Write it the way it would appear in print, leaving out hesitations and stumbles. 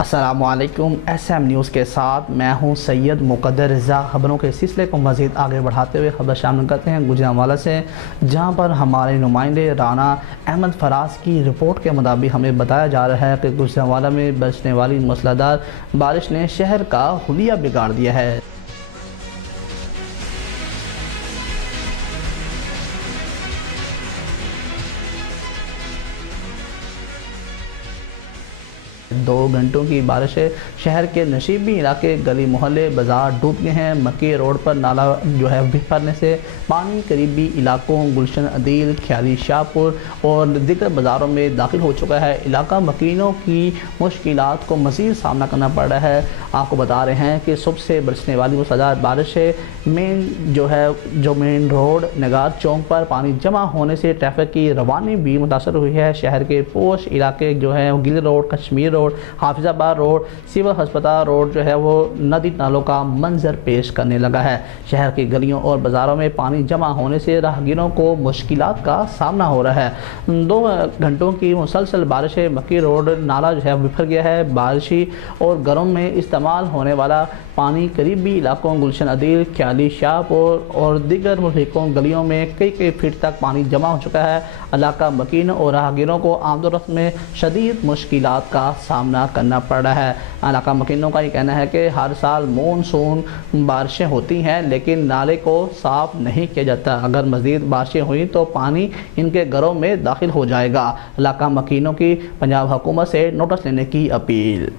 अस्सलामुअलैकुम। SM news के साथ मैं हूं सैयद मुक़द्दर रज़ा। ख़बरों के सिलसिले को मज़ीद आगे बढ़ाते हुए खबर शामिल करते हैं गुजरांवाला से, जहां पर हमारे नुमाइंदे राना अहमद फराज की रिपोर्ट के मुताबिक हमें बताया जा रहा है कि गुजरांवाला में बरसने वाली मूसलाधार बारिश ने शहर का हुलिया बिगाड़ दिया है। 2 घंटों की बारिश से शहर के नशीबी इलाके, गली मोहल्ले, बाजार डूब गए हैं। मक्की रोड पर नाला बिखरने से पानी करीबी इलाकों गुलशन अदील, ख्याली शाहपुर और दीगर बाज़ारों में दाखिल हो चुका है। इलाका मकीनों की मुश्किलात को मज़ीद सामना करना पड़ रहा है। आपको बता रहे हैं कि सुबह से बरसने वाली मूसलाधार बारिश से मेन रोड नगार चौक पर पानी जमा होने से ट्रैफिक की रवानी भी मुतासर हुई है। शहर के पोश इलाके Gill road, Kashmir road, Hafizabad road, civil अस्पताल रोड वो नदी नालों का मंजर पेश करने लगा है। शहर की गलियों और बाज़ारों में पानी जमा होने से राहगीरों को मुश्किलात का सामना हो रहा है। 2 घंटों की मुसलसल बारिश से मक्की रोड नाला बिखर गया है। बारिशी और घरों में इस्तेमाल होने वाला पानी करीबी इलाकों गुलशन अदील, ख्याली शाहपुर और दीगर मुल्कों गलियों में कई फीट तक पानी जमा हो चुका है। इलाका मकीनों और राहगीरों को आमदोरफ्त में शदीद मुश्किलात का सामना करना पड़ रहा है। इलाका मकीनों का ये कहना है कि हर साल मानसून बारिशें होती हैं, लेकिन नाले को साफ नहीं किया जाता। अगर मज़ीद बारिशें हुई तो पानी इनके घरों में दाखिल हो जाएगा। इलाका मकीनों की पंजाब हुकूमत से नोटिस लेने की अपील।